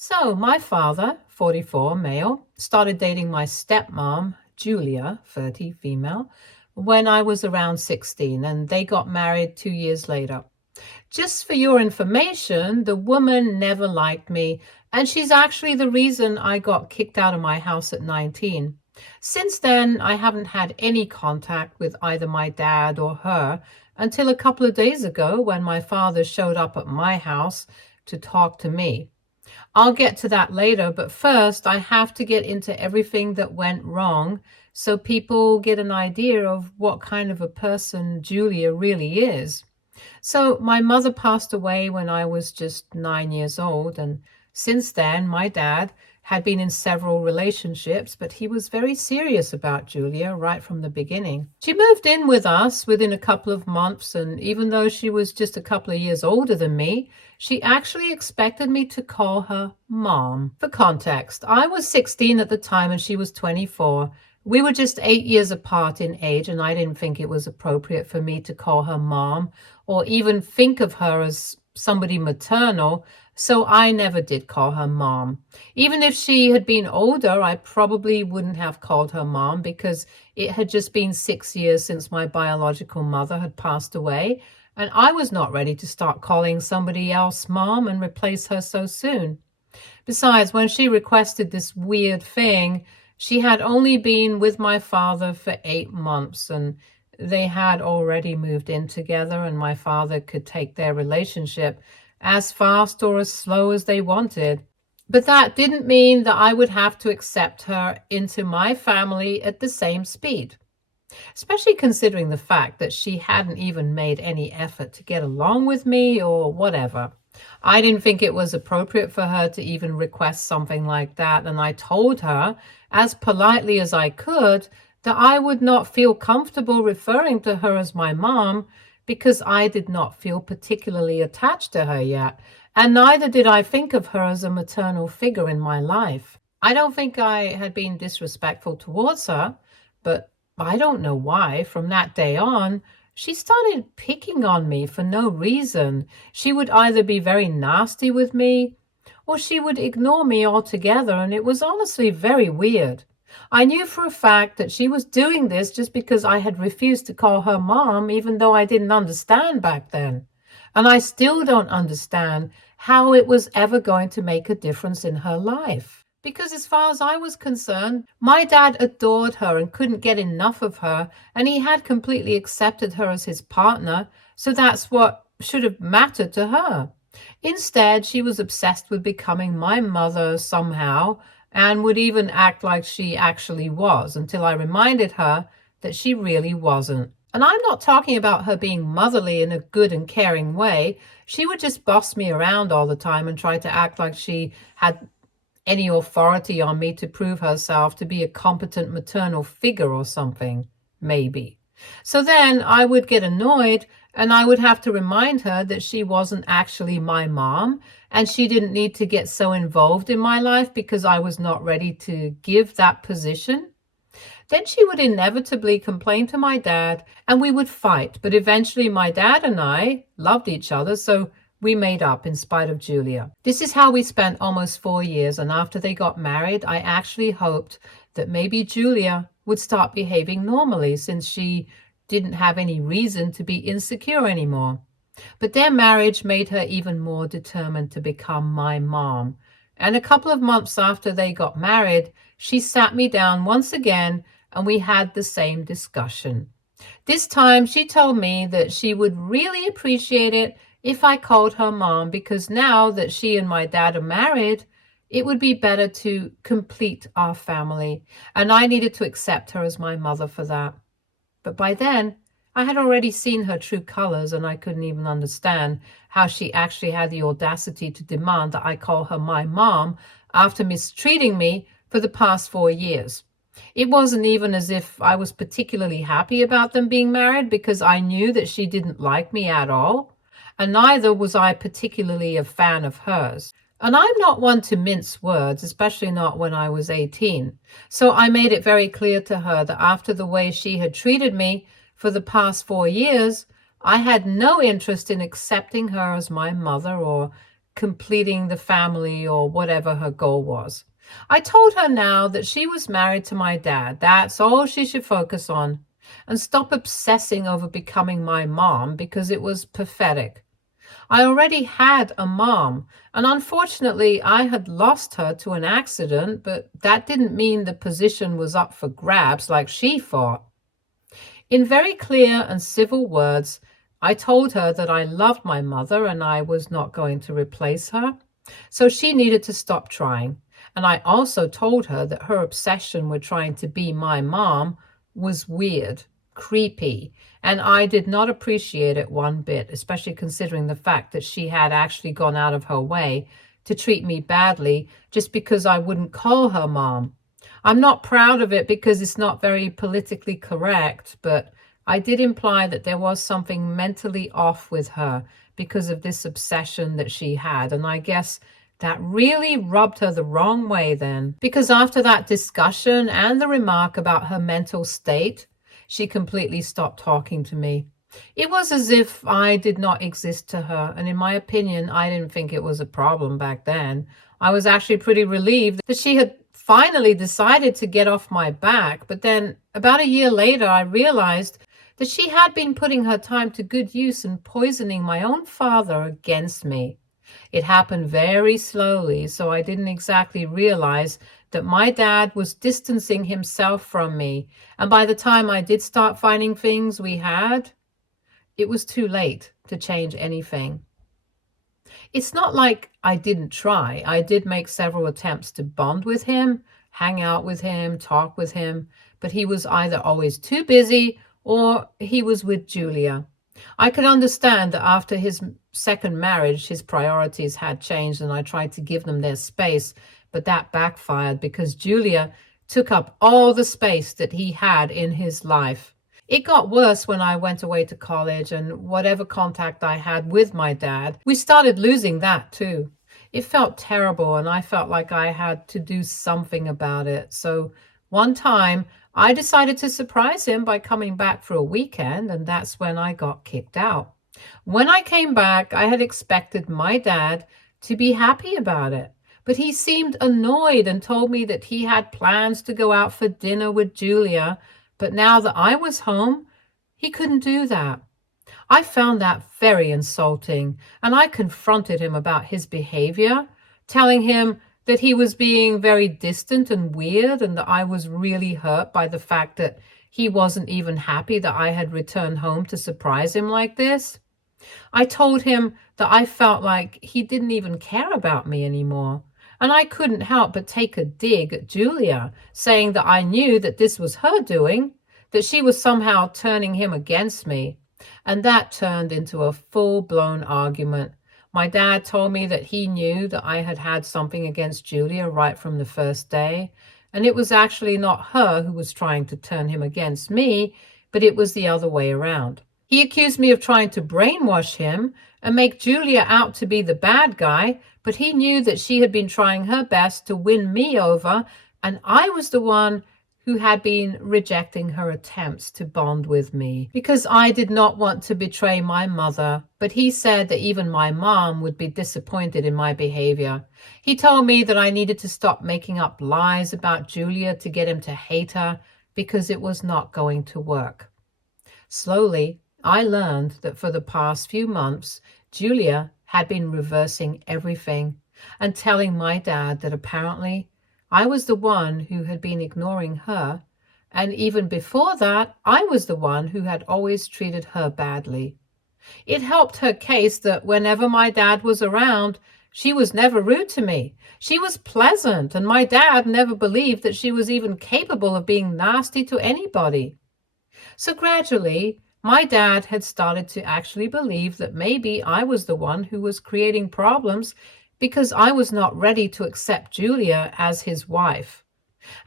So, my father, 44, male, started dating my stepmom, Julia, 30, female, when I was around 16, and they got married 2 years later. Just for your information, the woman never liked me, and she's actually the reason I got kicked out of my house at 19. Since then, I haven't had any contact with either my dad or her until a couple of days ago when my father showed up at my house to talk to me. I'll get to that later, but first I have to get into everything that went wrong so people get an idea of what kind of a person Julia really is. So, my mother passed away when I was just 9 years old, and since then, my dad had been in several relationships, but he was very serious about Julia right from the beginning. She moved in with us within a couple of months, and even though she was just a couple of years older than me, she actually expected me to call her Mom. For context, I was 16 at the time and she was 24. We were just 8 years apart in age, and I didn't think it was appropriate for me to call her Mom or even think of her as somebody maternal, so I never did call her Mom. Even if she had been older, I probably wouldn't have called her Mom because it had just been 6 years since my biological mother had passed away, and I was not ready to start calling somebody else Mom and replace her so soon. Besides, when she requested this weird thing, she had only been with my father for 8 months, and they had already moved in together, and my father could take their relationship as fast or as slow as they wanted. But that didn't mean that I would have to accept her into my family at the same speed, especially considering the fact that she hadn't even made any effort to get along with me or whatever. I didn't think it was appropriate for her to even request something like that, and I told her, as politely as I could, that I would not feel comfortable referring to her as my mom because I did not feel particularly attached to her yet, and neither did I think of her as a maternal figure in my life. I don't think I had been disrespectful towards her, but I don't know why, from that day on, she started picking on me for no reason. She would either be very nasty with me or she would ignore me altogether, and it was honestly very weird. I knew for a fact that she was doing this just because I had refused to call her mom, even though I didn't understand back then. And I still don't understand how it was ever going to make a difference in her life. Because as far as I was concerned, my dad adored her and couldn't get enough of her, and he had completely accepted her as his partner, so that's what should have mattered to her. Instead, she was obsessed with becoming my mother somehow, and would even act like she actually was until I reminded her that she really wasn't. And I'm not talking about her being motherly in a good and caring way. She would just boss me around all the time and try to act like she had any authority on me to prove herself to be a competent maternal figure or something, maybe. So then I would get annoyed and I would have to remind her that she wasn't actually my mom and she didn't need to get so involved in my life because I was not ready to give that position. Then she would inevitably complain to my dad and we would fight. But eventually my dad and I loved each other, so we made up in spite of Julia. This is how we spent almost 4 years, and after they got married, I actually hoped that maybe Julia would start behaving normally since she didn't have any reason to be insecure anymore. But their marriage made her even more determined to become my mom. And a couple of months after they got married, she sat me down once again and we had the same discussion. This time she told me that she would really appreciate it if I called her mom because now that she and my dad are married, it would be better to complete our family, and I needed to accept her as my mother for that. But by then, I had already seen her true colors, and I couldn't even understand how she actually had the audacity to demand that I call her my mom after mistreating me for the past 4 years. It wasn't even as if I was particularly happy about them being married because I knew that she didn't like me at all, and neither was I particularly a fan of hers. And I'm not one to mince words, especially not when I was 18. So I made it very clear to her that after the way she had treated me for the past 4 years, I had no interest in accepting her as my mother or completing the family or whatever her goal was. I told her now that she was married to my dad. That's all she should focus on, and stop obsessing over becoming my mom because it was pathetic. I already had a mom, and unfortunately, I had lost her to an accident, but that didn't mean the position was up for grabs like she thought. In very clear and civil words, I told her that I loved my mother and I was not going to replace her, so she needed to stop trying. And I also told her that her obsession with trying to be my mom was weird, creepy, and I did not appreciate it one bit, especially considering the fact that she had actually gone out of her way to treat me badly just because I wouldn't call her mom. I'm not proud of it because it's not very politically correct, but I did imply that there was something mentally off with her because of this obsession that she had. And I guess that really rubbed her the wrong way then, because after that discussion and the remark about her mental state, she completely stopped talking to me. It was as if I did not exist to her, and in my opinion, I didn't think it was a problem back then. I was actually pretty relieved that she had finally decided to get off my back, but then about a year later, I realized that she had been putting her time to good use and poisoning my own father against me. It happened very slowly, so I didn't exactly realize that my dad was distancing himself from me. And by the time I did start finding things we had, it was too late to change anything. It's not like I didn't try. I did make several attempts to bond with him, hang out with him, talk with him, but he was either always too busy or he was with Julia. I could understand that after his second marriage, his priorities had changed and I tried to give them their space, but that backfired because Julia took up all the space that he had in his life. It got worse when I went away to college, and whatever contact I had with my dad, we started losing that too. It felt terrible, and I felt like I had to do something about it. So one time, I decided to surprise him by coming back for a weekend, and that's when I got kicked out. When I came back, I had expected my dad to be happy about it, but he seemed annoyed and told me that he had plans to go out for dinner with Julia, but now that I was home, he couldn't do that. I found that very insulting, and I confronted him about his behavior, telling him that he was being very distant and weird, and that I was really hurt by the fact that he wasn't even happy that I had returned home to surprise him like this. I told him that I felt like he didn't even care about me anymore. And I couldn't help but take a dig at Julia, saying that I knew that this was her doing, that she was somehow turning him against me. And that turned into a full-blown argument. My dad told me that he knew that I had had something against Julia right from the first day, and it was actually not her who was trying to turn him against me, but it was the other way around. He accused me of trying to brainwash him and make Julia out to be the bad guy, but he knew that she had been trying her best to win me over, and I was the one who had been rejecting her attempts to bond with me because I did not want to betray my mother, but he said that even my mom would be disappointed in my behavior. He told me that I needed to stop making up lies about Julia to get him to hate her because it was not going to work. Slowly, I learned that for the past few months, Julia had been reversing everything and telling my dad that apparently I was the one who had been ignoring her, and even before that, I was the one who had always treated her badly. It helped her case that whenever my dad was around, she was never rude to me. She was pleasant, and my dad never believed that she was even capable of being nasty to anybody. So gradually, my dad had started to actually believe that maybe I was the one who was creating problems because I was not ready to accept Julia as his wife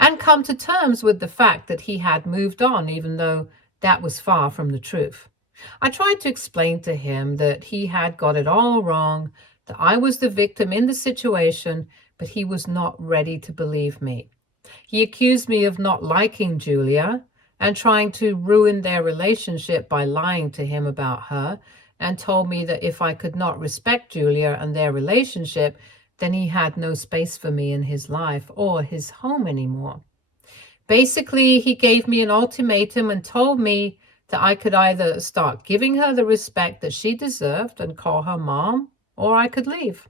and come to terms with the fact that he had moved on, even though that was far from the truth. I tried to explain to him that he had got it all wrong, that I was the victim in the situation, but he was not ready to believe me. He accused me of not liking Julia and trying to ruin their relationship by lying to him about her. and told me that if I could not respect Julia and their relationship, then he had no space for me in his life or his home anymore. Basically, he gave me an ultimatum and told me that I could either start giving her the respect that she deserved and call her mom, or I could leave.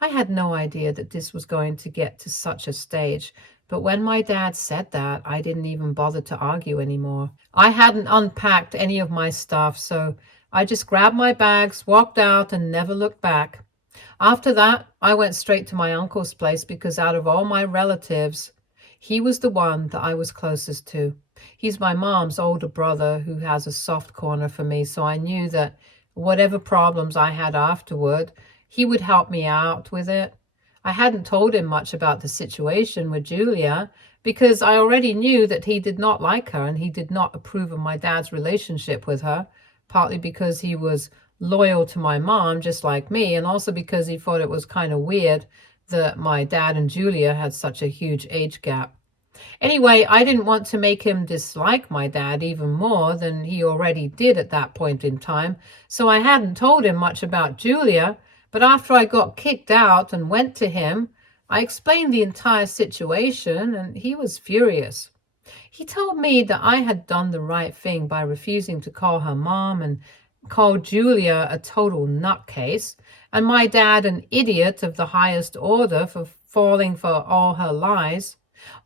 I had no idea that this was going to get to such a stage, but when my dad said that, I didn't even bother to argue anymore. I hadn't unpacked any of my stuff, so I just grabbed my bags, walked out, and never looked back. After that, I went straight to my uncle's place because out of all my relatives, he was the one that I was closest to. He's my mom's older brother who has a soft corner for me, so I knew that whatever problems I had afterward, he would help me out with it. I hadn't told him much about the situation with Julia because I already knew that he did not like her and he did not approve of my dad's relationship with her, partly because he was loyal to my mom, just like me, and also because he thought it was kind of weird that my dad and Julia had such a huge age gap. Anyway, I didn't want to make him dislike my dad even more than he already did at that point in time, so I hadn't told him much about Julia, but after I got kicked out and went to him, I explained the entire situation, and he was furious. He told me that I had done the right thing by refusing to call her mom and called Julia a total nutcase, and my dad an idiot of the highest order for falling for all her lies.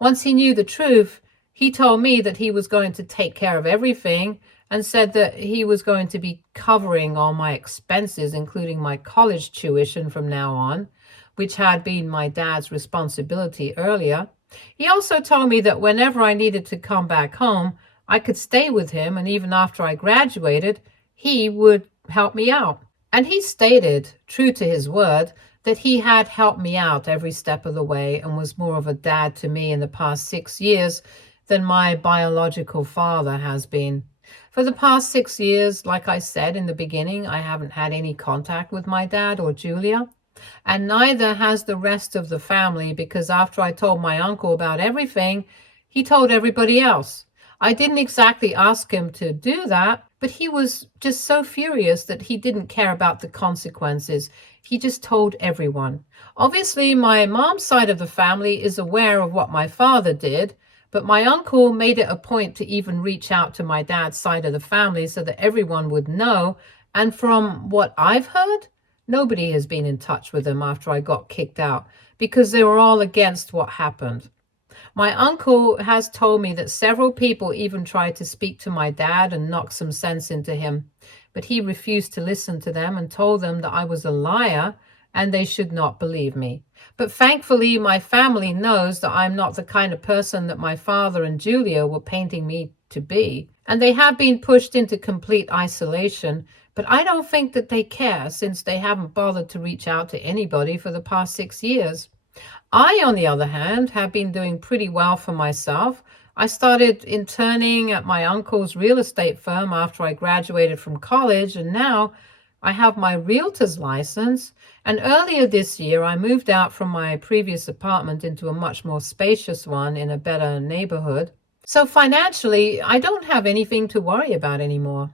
Once he knew the truth, he told me that he was going to take care of everything and said that he was going to be covering all my expenses, including my college tuition from now on, which had been my dad's responsibility earlier. He also told me that whenever I needed to come back home, I could stay with him, and even after I graduated, he would help me out. And he stated, true to his word, that he had helped me out every step of the way and was more of a dad to me in the past 6 years than my biological father has been. For the past 6 years, like I said in the beginning, I haven't had any contact with my dad or Julia, and neither has the rest of the family because after I told my uncle about everything, he told everybody else. I didn't exactly ask him to do that, but he was just so furious that he didn't care about the consequences. He just told everyone. Obviously, my mom's side of the family is aware of what my father did, but my uncle made it a point to even reach out to my dad's side of the family so that everyone would know. And from what I've heard, nobody has been in touch with them after I got kicked out because they were all against what happened. My uncle has told me that several people even tried to speak to my dad and knock some sense into him, but he refused to listen to them and told them that I was a liar and they should not believe me. But thankfully, my family knows that I'm not the kind of person that my father and Julia were painting me to be, and they have been pushed into complete isolation, but I don't think that they care since they haven't bothered to reach out to anybody for the past 6 years. I, on the other hand, have been doing pretty well for myself. I started interning at my uncle's real estate firm after I graduated from college, and now I have my realtor's license. And earlier this year, I moved out from my previous apartment into a much more spacious one in a better neighborhood. So financially, I don't have anything to worry about anymore.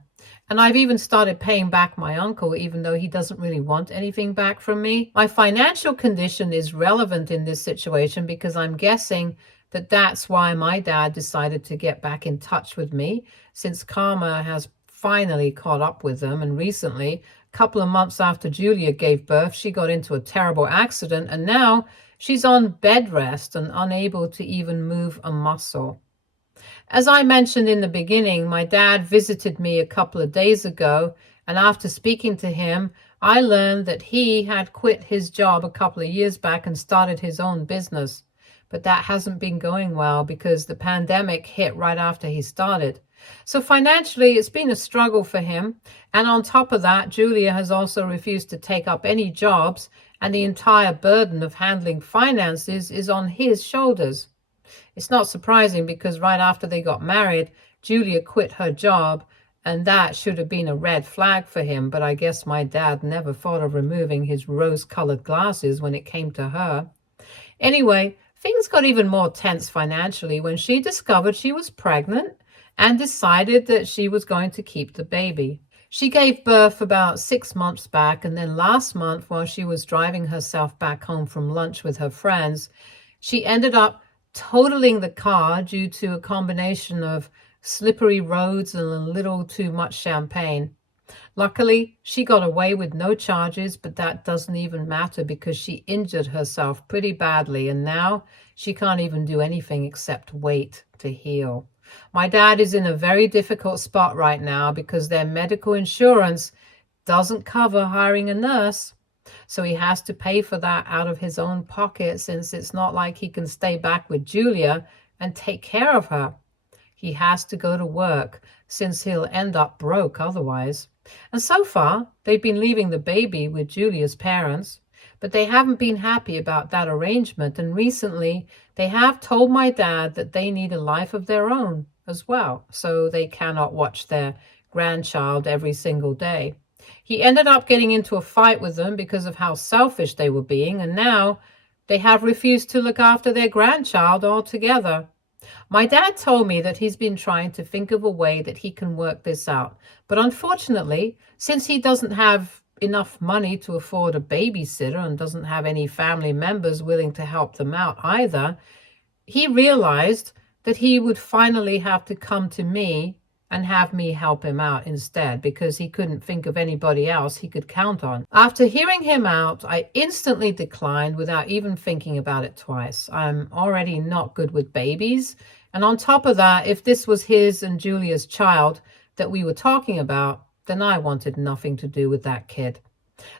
And I've even started paying back my uncle, even though he doesn't really want anything back from me. My financial condition is relevant in this situation because I'm guessing that that's why my dad decided to get back in touch with me, since karma has finally caught up with them. And recently, a couple of months after Julia gave birth, she got into a terrible accident, and now she's on bed rest and unable to even move a muscle. As I mentioned in the beginning, my dad visited me a couple of days ago, and after speaking to him, I learned that he had quit his job a couple of years back and started his own business. But that hasn't been going well because the pandemic hit right after he started. So financially, it's been a struggle for him. And on top of that, Julia has also refused to take up any jobs, and the entire burden of handling finances is on his shoulders. It's not surprising because right after they got married, Julia quit her job, and that should have been a red flag for him, but I guess my dad never thought of removing his rose-colored glasses when it came to her. Anyway, things got even more tense financially when she discovered she was pregnant and decided that she was going to keep the baby. She gave birth about 6 months back, and then last month, while she was driving herself back home from lunch with her friends, she ended up totaling the car due to a combination of slippery roads and a little too much champagne. Luckily, she got away with no charges, but that doesn't even matter because she injured herself pretty badly, and now she can't even do anything except wait to heal. My dad is in a very difficult spot right now because their medical insurance doesn't cover hiring a nurse. So he has to pay for that out of his own pocket since it's not like he can stay back with Julia and take care of her. He has to go to work since he'll end up broke otherwise. And so far, they've been leaving the baby with Julia's parents, but they haven't been happy about that arrangement. And recently, they have told my dad that they need a life of their own as well, so they cannot watch their grandchild every single day. He ended up getting into a fight with them because of how selfish they were being, and now they have refused to look after their grandchild altogether. My dad told me that he's been trying to think of a way that he can work this out. But unfortunately, since he doesn't have enough money to afford a babysitter and doesn't have any family members willing to help them out either, he realized that he would finally have to come to me and have me help him out instead because he couldn't think of anybody else he could count on. After hearing him out, I instantly declined without even thinking about it twice. I'm already not good with babies. And on top of that, if this was his and Julia's child that we were talking about, then I wanted nothing to do with that kid.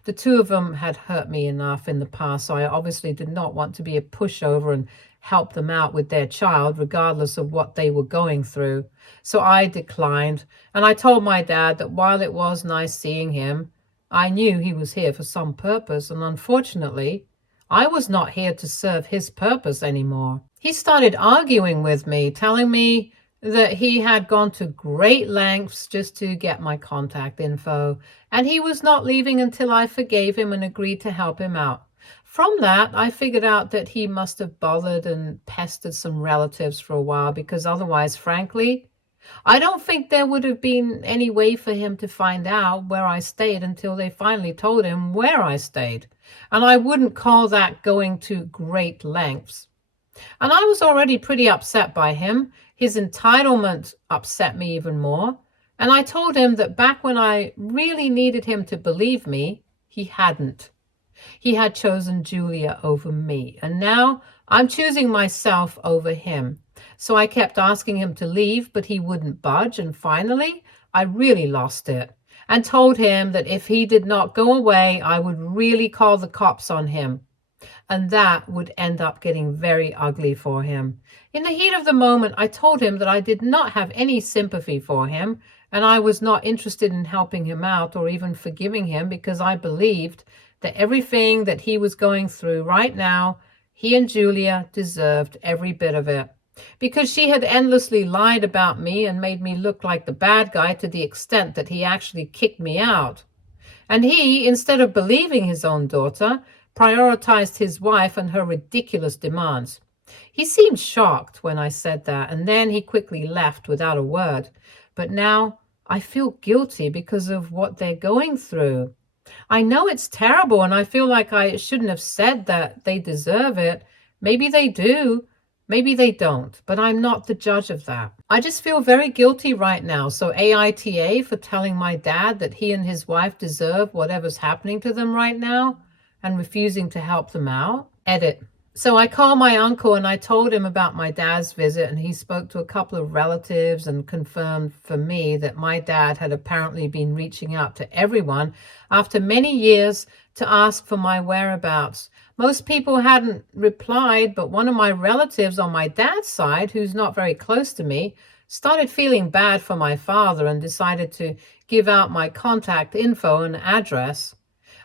The two of them had hurt me enough in the past, so I obviously did not want to be a pushover and help them out with their child, regardless of what they were going through. So I declined, and I told my dad that while it was nice seeing him, I knew he was here for some purpose, and unfortunately, I was not here to serve his purpose anymore. He started arguing with me, telling me that he had gone to great lengths just to get my contact info, and he was not leaving until I forgave him and agreed to help him out. From that, I figured out that he must have bothered and pestered some relatives for a while because otherwise, frankly, I don't think there would have been any way for him to find out where I stayed until they finally told him where I stayed. And I wouldn't call that going to great lengths. And I was already pretty upset by him. His entitlement upset me even more. And I told him that back when I really needed him to believe me, he hadn't. He had chosen Julia over me, and now I'm choosing myself over him. So I kept asking him to leave, but he wouldn't budge, and finally, I really lost it and told him that if he did not go away, I would really call the cops on him. And that would end up getting very ugly for him. In the heat of the moment, I told him that I did not have any sympathy for him, and I was not interested in helping him out or even forgiving him because I believed that everything that he was going through right now, he and Julia deserved every bit of it. Because she had endlessly lied about me and made me look like the bad guy to the extent that he actually kicked me out. And he, instead of believing his own daughter, prioritized his wife and her ridiculous demands. He seemed shocked when I said that, and then he quickly left without a word. But now I feel guilty because of what they're going through. I know it's terrible, and I feel like I shouldn't have said that they deserve it. Maybe they do. Maybe they don't, but I'm not the judge of that. I just feel very guilty right now. So AITA for telling my dad that he and his wife deserve whatever's happening to them right now and refusing to help them out. Edit. So I called my uncle and I told him about my dad's visit, and he spoke to a couple of relatives and confirmed for me that my dad had apparently been reaching out to everyone after many years to ask for my whereabouts. Most people hadn't replied, but one of my relatives on my dad's side, who's not very close to me, started feeling bad for my father and decided to give out my contact info and address.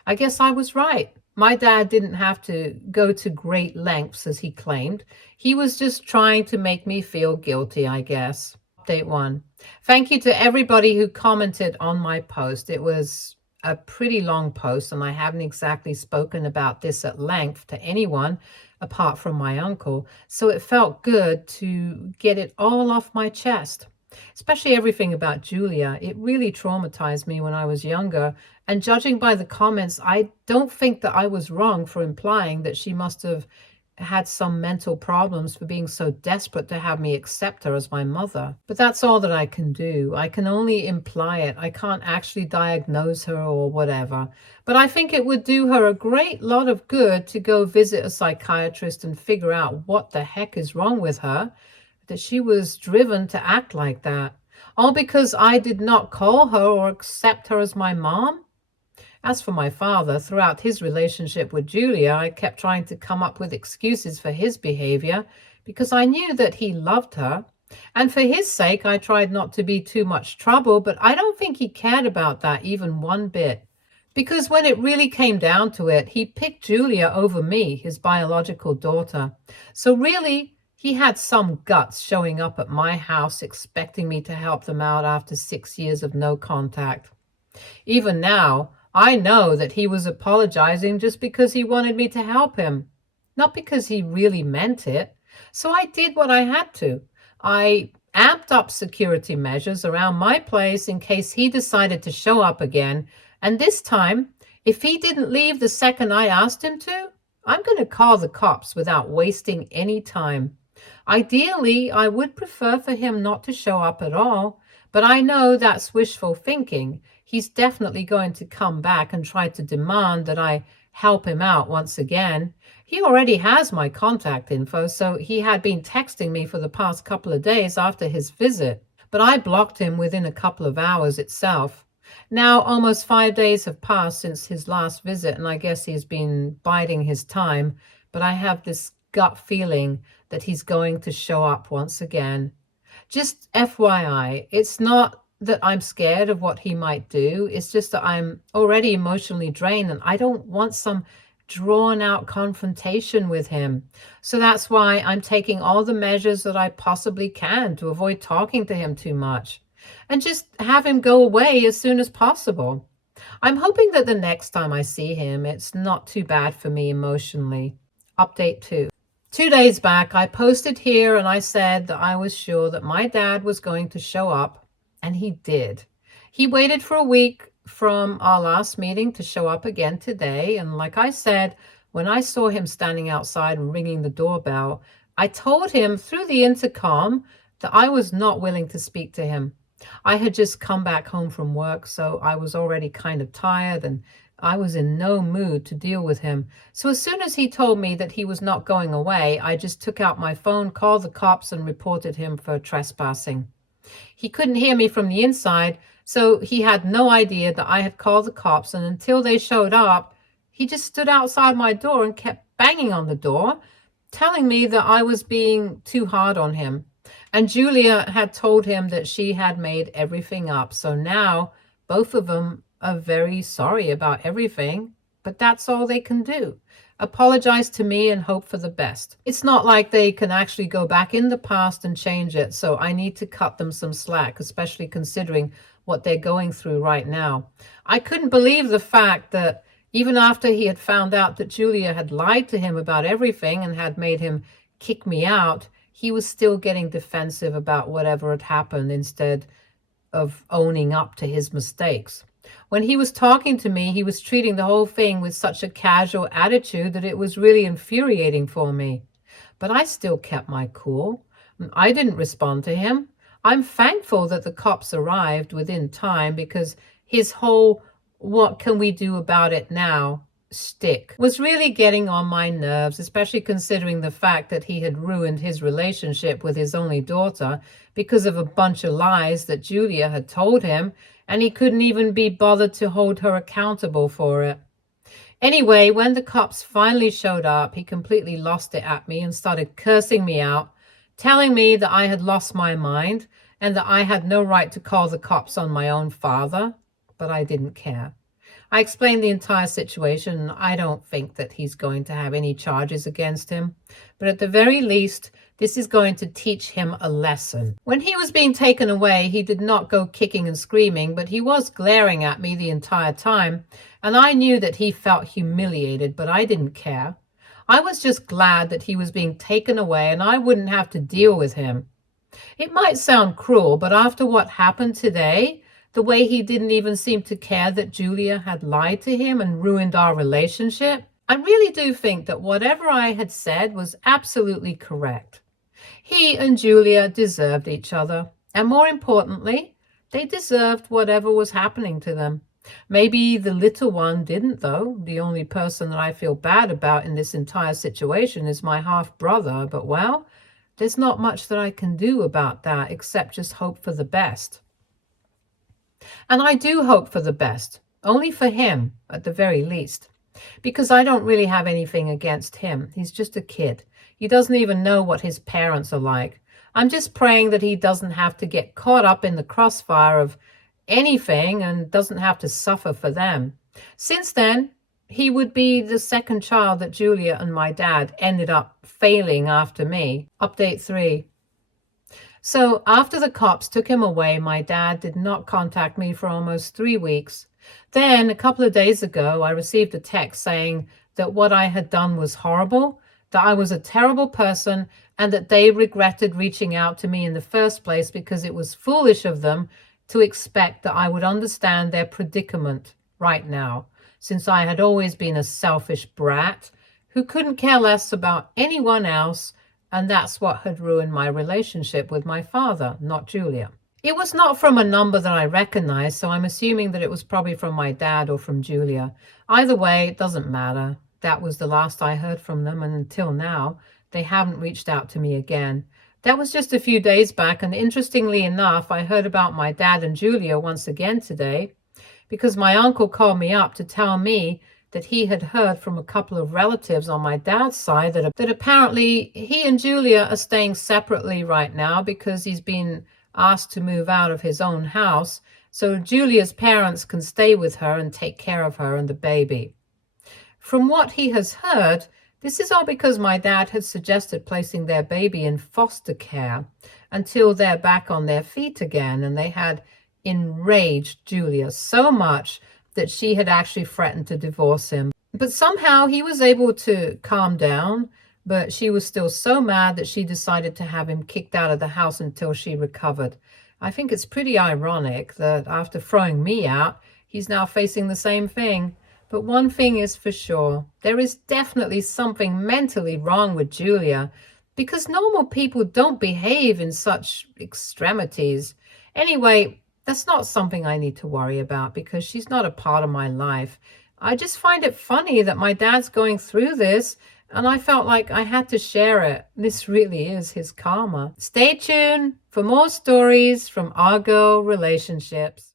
I guess I was right. My dad didn't have to go to great lengths, as he claimed. He was just trying to make me feel guilty, I guess. Update 1. Thank you to everybody who commented on my post. It was a pretty long post, and I haven't exactly spoken about this at length to anyone apart from my uncle, so it felt good to get it all off my chest. especially everything about Julia. It really traumatized me when I was younger. And judging by the comments, I don't think that I was wrong for implying that she must have had some mental problems for being so desperate to have me accept her as my mother. But that's all that I can do. I can only imply it. I can't actually diagnose her or whatever. But I think it would do her a great lot of good to go visit a psychiatrist and figure out what the heck is wrong with her, that she was driven to act like that. All because I did not call her or accept her as my mom? As for my father, throughout his relationship with Julia, I kept trying to come up with excuses for his behavior because I knew that he loved her. And for his sake, I tried not to be too much trouble, but I don't think he cared about that even one bit. Because when it really came down to it, he picked Julia over me, his biological daughter. So really, he had some guts showing up at my house expecting me to help them out after 6 years of no contact. Even now, I know that he was apologizing just because he wanted me to help him, not because he really meant it. So I did what I had to. I amped up security measures around my place in case he decided to show up again. And this time, if he didn't leave the second I asked him to, I'm going to call the cops without wasting any time. Ideally, I would prefer for him not to show up at all, but I know that's wishful thinking. He's definitely going to come back and try to demand that I help him out once again. He already has my contact info, so he had been texting me for the past couple of days after his visit, but I blocked him within a couple of hours itself. Now, almost 5 days have passed since his last visit, and I guess he's been biding his time, but I have this gut feeling that he's going to show up once again. Just FYI, it's not that I'm scared of what he might do. It's just that I'm already emotionally drained and I don't want some drawn out confrontation with him. So that's why I'm taking all the measures that I possibly can to avoid talking to him too much and just have him go away as soon as possible. I'm hoping that the next time I see him, it's not too bad for me emotionally. Update 2. 2 days back, I posted here and I said that I was sure that my dad was going to show up, and he did. He waited for a week from our last meeting to show up again today, and like I said, when I saw him standing outside and ringing the doorbell, I told him through the intercom that I was not willing to speak to him. I had just come back home from work, so I was already kind of tired and I was in no mood to deal with him. So as soon as he told me that he was not going away, I just took out my phone, called the cops, and reported him for trespassing. He couldn't hear me from the inside, so he had no idea that I had called the cops, and until they showed up, he just stood outside my door and kept banging on the door, telling me that I was being too hard on him. And Julia had told him that she had made everything up. So now both of them are very sorry about everything, but that's all they can do. Apologize to me and hope for the best. It's not like they can actually go back in the past and change it, so I need to cut them some slack, especially considering what they're going through right now. I couldn't believe the fact that even after he had found out that Julia had lied to him about everything and had made him kick me out, he was still getting defensive about whatever had happened instead of owning up to his mistakes. When he was talking to me, he was treating the whole thing with such a casual attitude that it was really infuriating for me. But I still kept my cool. I didn't respond to him. I'm thankful that the cops arrived within time because his whole "what can we do about it now" shtick was really getting on my nerves, especially considering the fact that he had ruined his relationship with his only daughter because of a bunch of lies that Julia had told him, and he couldn't even be bothered to hold her accountable for it. Anyway, when the cops finally showed up, he completely lost it at me and started cursing me out, telling me that I had lost my mind and that I had no right to call the cops on my own father, but I didn't care. I explained the entire situation, and I don't think that he's going to have any charges against him. But at the very least, this is going to teach him a lesson. When he was being taken away, he did not go kicking and screaming, but he was glaring at me the entire time, and I knew that he felt humiliated, but I didn't care. I was just glad that he was being taken away and I wouldn't have to deal with him. It might sound cruel, but after what happened today, the way he didn't even seem to care that Julia had lied to him and ruined our relationship, I really do think that whatever I had said was absolutely correct. He and Julia deserved each other, and more importantly, they deserved whatever was happening to them. Maybe the little one didn't, though. The only person that I feel bad about in this entire situation is my half brother, but well, there's not much that I can do about that except just hope for the best. And I do hope for the best, only for him at the very least, because I don't really have anything against him. He's just a kid. He doesn't even know what his parents are like. I'm just praying that he doesn't have to get caught up in the crossfire of anything and doesn't have to suffer for them. Since then, he would be the second child that Julia and my dad ended up failing after me. Update 3. So after the cops took him away, my dad did not contact me for almost 3 weeks. Then, a couple of days ago, I received a text saying that what I had done was horrible, that I was a terrible person, and that they regretted reaching out to me in the first place because it was foolish of them to expect that I would understand their predicament right now, since I had always been a selfish brat who couldn't care less about anyone else, and that's what had ruined my relationship with my father, not Julia. It was not from a number that I recognized, so I'm assuming that it was probably from my dad or from Julia. Either way, it doesn't matter. That was the last I heard from them, and until now, they haven't reached out to me again. That was just a few days back, and interestingly enough, I heard about my dad and Julia once again today, because my uncle called me up to tell me that he had heard from a couple of relatives on my dad's side that apparently he and Julia are staying separately right now because he's been asked to move out of his own house so Julia's parents can stay with her and take care of her and the baby. From what he has heard, this is all because my dad had suggested placing their baby in foster care until they're back on their feet again, and they had enraged Julia so much that she had actually threatened to divorce him. But somehow he was able to calm down, but she was still so mad that she decided to have him kicked out of the house until she recovered. I think it's pretty ironic that after throwing me out, he's now facing the same thing. But one thing is for sure, there is definitely something mentally wrong with Julia, because normal people don't behave in such extremities. Anyway, that's not something I need to worry about because she's not a part of my life. I just find it funny that my dad's going through this, and I felt like I had to share it. This really is his karma. Stay tuned for more stories from our girl relationships.